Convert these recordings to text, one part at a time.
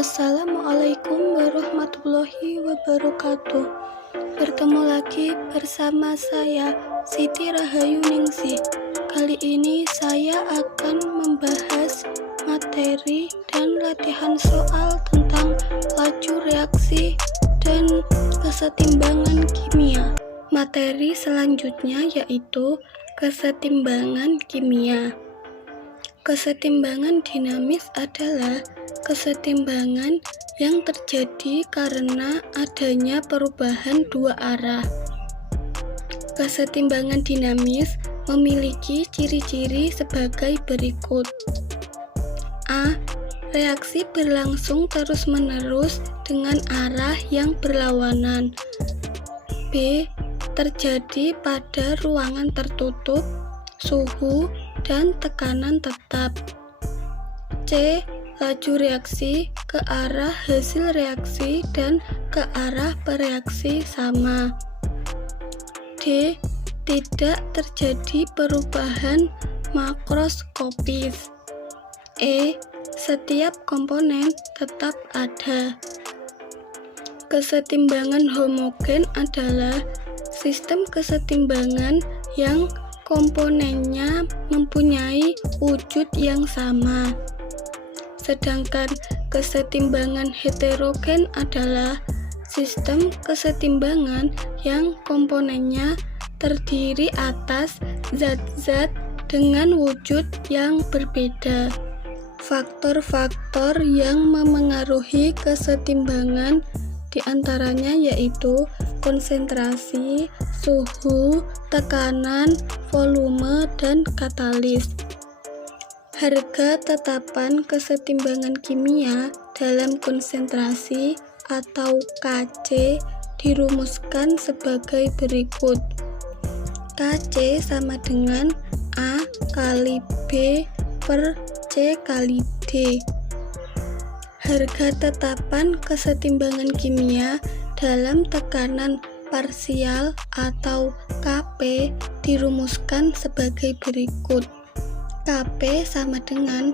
Assalamualaikum warahmatullahi wabarakatuh. Bertemu lagi bersama saya Siti Rahayu Ningsih. Kali ini saya akan membahas materi dan latihan soal tentang laju reaksi dan kesetimbangan kimia. Materi selanjutnya yaitu kesetimbangan kimia. Kesetimbangan dinamis adalah kesetimbangan yang terjadi karena adanya perubahan dua arah. Kesetimbangan dinamis memiliki ciri-ciri sebagai berikut. A. Reaksi berlangsung terus-menerus dengan arah yang berlawanan. B. Terjadi pada ruangan tertutup, suhu, dan tekanan tetap. C. Laju reaksi ke arah hasil reaksi dan ke arah bereaksi sama. D. Tidak terjadi perubahan makroskopis. E. Setiap komponen tetap ada. Kesetimbangan homogen adalah sistem kesetimbangan yang komponennya mempunyai wujud yang sama. Sedangkan kesetimbangan heterogen adalah sistem kesetimbangan yang komponennya terdiri atas zat-zat dengan wujud yang berbeda. Faktor-faktor yang memengaruhi kesetimbangan diantaranya yaitu konsentrasi, suhu, tekanan, volume, dan katalis. Harga tetapan kesetimbangan kimia dalam konsentrasi atau Kc dirumuskan sebagai berikut. Kc sama dengan A kali B per C kali D. Harga tetapan kesetimbangan kimia dalam tekanan parsial atau Kp dirumuskan sebagai berikut. Kp sama dengan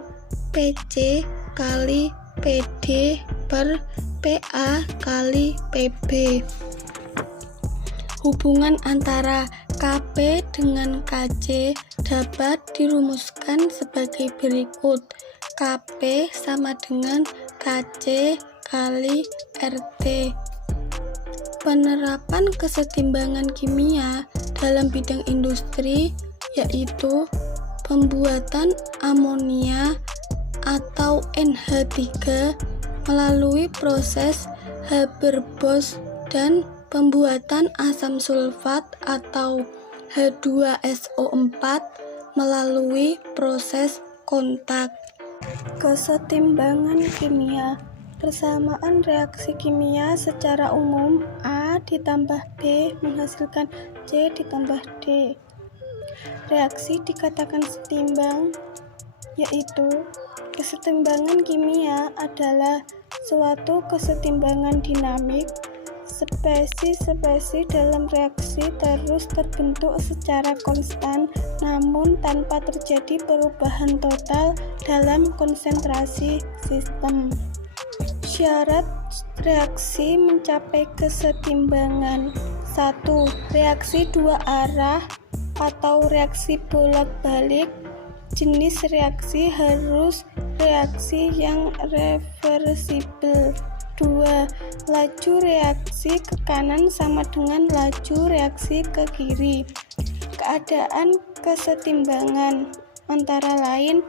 Pc kali Pd per Pa kali Pb. Hubungan antara Kp dengan Kc dapat dirumuskan sebagai berikut. Kp sama dengan Kc kali RT. Penerapan kesetimbangan kimia dalam bidang industri yaitu pembuatan amonia atau NH3 melalui proses Haber-Bosch dan pembuatan asam sulfat atau H2SO4 melalui proses kontak. Kesetimbangan kimia. Persamaan reaksi kimia secara umum A ditambah B menghasilkan C ditambah D. Reaksi dikatakan setimbang, yaitu kesetimbangan kimia adalah suatu kesetimbangan dinamik. Spesies-spesies dalam reaksi terus terbentuk secara konstan namun tanpa terjadi perubahan total dalam konsentrasi sistem. Syarat reaksi mencapai kesetimbangan. 1. Reaksi dua arah atau reaksi bolak-balik. Jenis reaksi harus reaksi yang reversibel. 2. Laju reaksi ke kanan sama dengan laju reaksi ke kiri. Keadaan kesetimbangan antara lain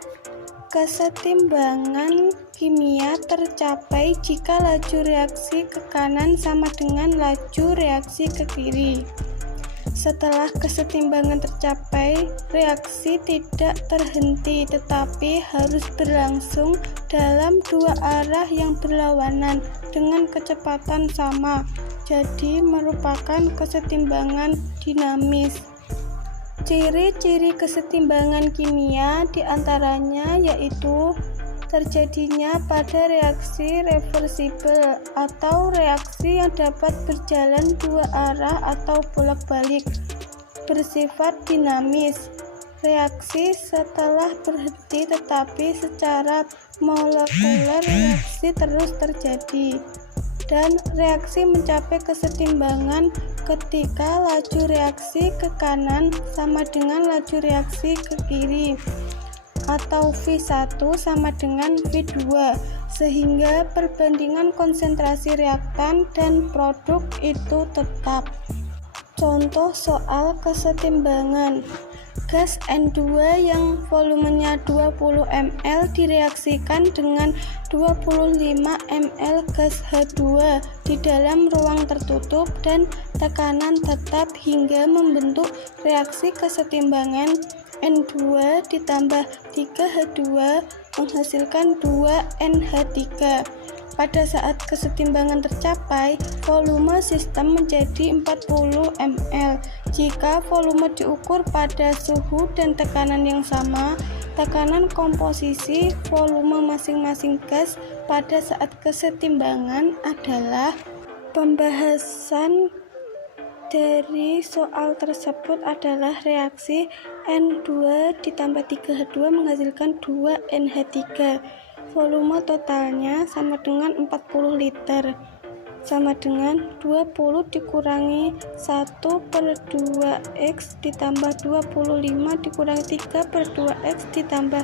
kesetimbangan kimia tercapai jika laju reaksi ke kanan sama dengan laju reaksi ke kiri. Setelah kesetimbangan tercapai, reaksi tidak terhenti tetapi harus berlangsung dalam dua arah yang berlawanan dengan kecepatan sama, jadi merupakan kesetimbangan dinamis. Ciri-ciri kesetimbangan kimia diantaranya yaitu terjadinya pada reaksi reversibel atau reaksi yang dapat berjalan dua arah atau bolak-balik, bersifat dinamis. Reaksi setelah berhenti tetapi secara molekuler reaksi terus terjadi, dan reaksi mencapai kesetimbangan ketika laju reaksi ke kanan sama dengan laju reaksi ke kiri, atau V1 sama dengan V2, sehingga perbandingan konsentrasi reaktan dan produk itu tetap. Contoh soal kesetimbangan. Gas N2 yang volumenya 20 ml direaksikan dengan 25 ml gas H2 di dalam ruang tertutup dan tekanan tetap hingga membentuk reaksi kesetimbangan N2 ditambah 3H2 menghasilkan 2 NH3. Pada saat kesetimbangan tercapai, volume sistem menjadi 40 ml. Jika volume diukur pada suhu dan tekanan yang sama, tekanan komposisi volume masing-masing gas pada saat kesetimbangan adalah. Pembahasan dari soal tersebut adalah reaksi N2 ditambah 3H2 menghasilkan 2 NH3. Volume totalnya sama dengan 40 liter, sama dengan 20 dikurangi 1/2x ditambah 25 dikurangi 3/2x ditambah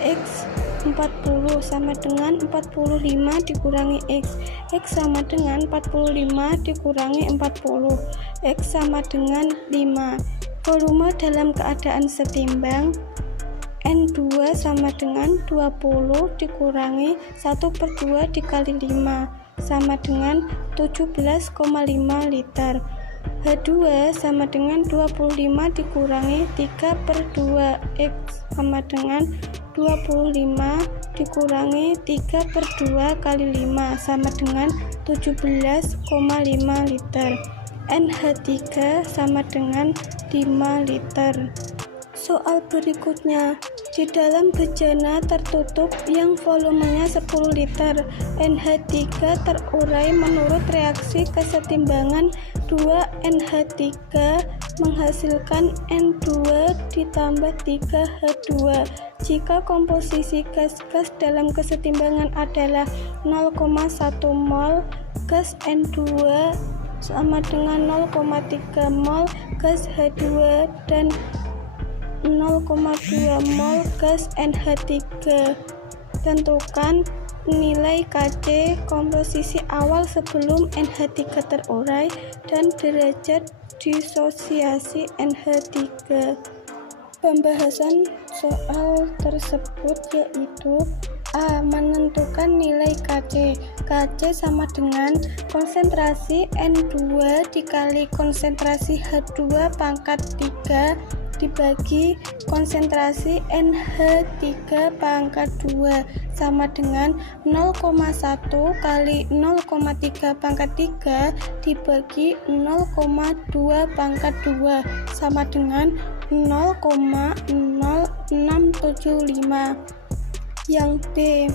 x 40 sama dengan 45 dikurangi x. X sama dengan 45 dikurangi 40. X sama dengan 5. Volume dalam keadaan setimbang N2 sama dengan 20 dikurangi 1/2 dikali 5 sama dengan 17,5 liter. H2 sama dengan 25 dikurangi 3/2x sama dengan 25 dikurangi 3/2 kali 5 sama dengan 17,5 liter. NH3 sama dengan 5 liter. Soal berikutnya, di dalam bejana tertutup yang volumenya 10 liter, NH3 terurai menurut reaksi kesetimbangan 2NH3 menghasilkan N2 ditambah 3H2. Jika komposisi gas-gas dalam kesetimbangan adalah 0,1 mol gas N2 sama dengan 0,3 mol gas H2 dan 0,2 mol gas NH3. Tentukan nilai Kc komposisi awal sebelum NH3 terurai dan derajat disosiasi NH3. Pembahasan soal tersebut yaitu A. Menentukan nilai Kc. Kc sama dengan konsentrasi N2 dikali konsentrasi H2 pangkat 3 dibagi konsentrasi NH3 pangkat 2 sama dengan 0,1 kali 0,3 pangkat 3 dibagi 0,2 pangkat 2 sama dengan 0,0675. Yang B.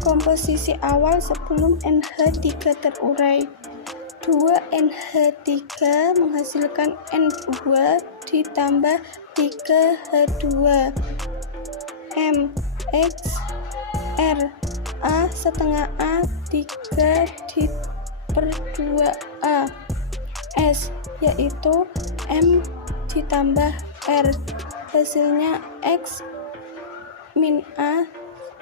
Komposisi awal sebelum NH3 terurai. 2NH3 menghasilkan N2 ditambah 3H2 M X R A setengah A 3/2A S yaitu M ditambah R, hasilnya X min A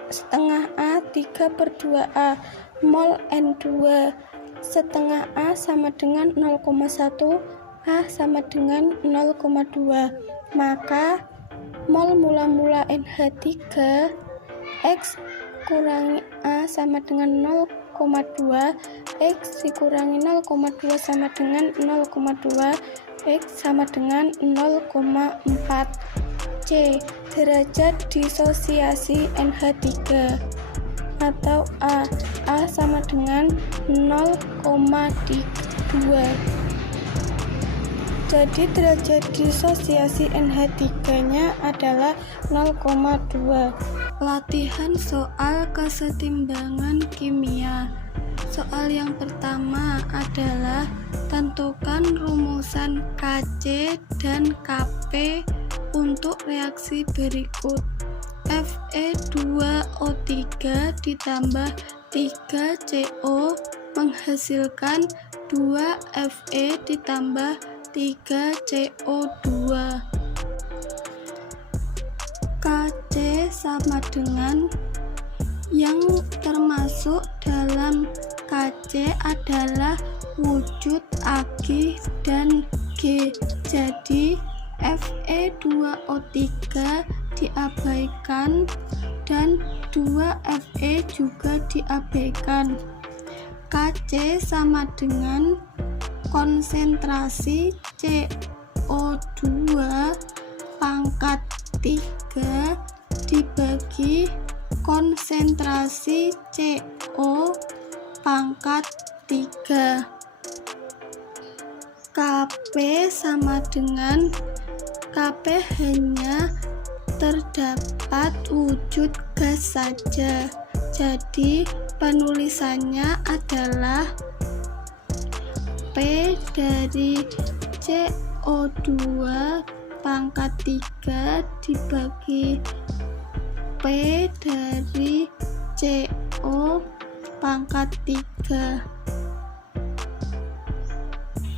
setengah A 3/2A. Mol N2 setengah A sama dengan 0,1, A sama dengan 0,2. Maka mol mula-mula NH3 X kurangi A sama dengan 0,2, X dikurangi 0,2 sama dengan 0,2, X sama dengan 0,4. C. Derajat disosiasi NH3 atau A sama dengan 0,2. Jadi derajat disosiasi NH3-nya adalah 0,2. Latihan soal kesetimbangan kimia. Soal yang pertama adalah tentukan rumusan Kc dan Kp untuk reaksi berikut. Fe2O3 ditambah 3CO menghasilkan 2Fe ditambah 3CO2. Kc sama dengan, yang termasuk dalam Kc adalah wujud Ag dan G. Jadi Fe2O3 diabaikan dan 2Fe juga diabaikan. Kc sama dengan konsentrasi CO2 pangkat 3 dibagi konsentrasi CO pangkat 3. Kp sama dengan, Kp hanya terdapat wujud gas saja, jadi penulisannya adalah P dari CO2 pangkat 3 dibagi P dari CO pangkat 3.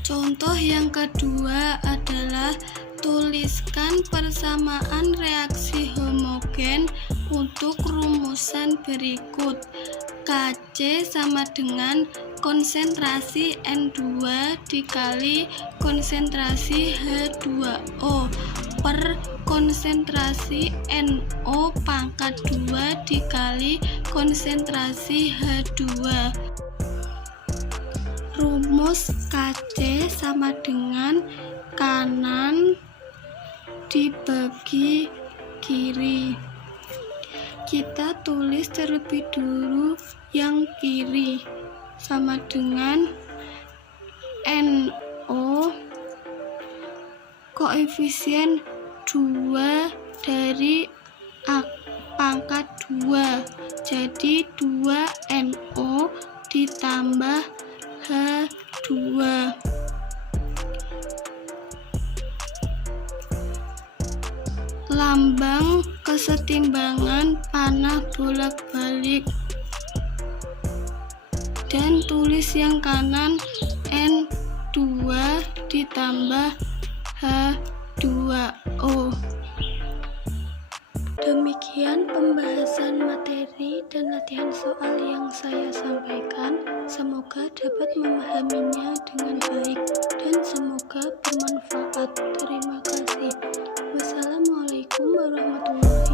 Contoh yang kedua adalah tuliskan persamaan reaksi homogen untuk rumusan berikut. Kc sama dengan konsentrasi N2 dikali konsentrasi H2O per konsentrasi NO pangkat 2 dikali konsentrasi H2. Rumus Kc sama dengan kanan dibagi kiri. Kita tulis terlebih dulu yang kiri, sama dengan NO koefisien 2 dari pangkat 2, jadi 2NO ditambah H2. Lambang kesetimbangan panah bolak-balik, dan tulis yang kanan N2 ditambah H2O. Demikian pembahasan materi dan latihan soal yang saya sampaikan. Semoga dapat memahaminya dengan baik dan semoga bermanfaat. Terima kasih. Wassalamualaikum warahmatullahi wabarakatuh.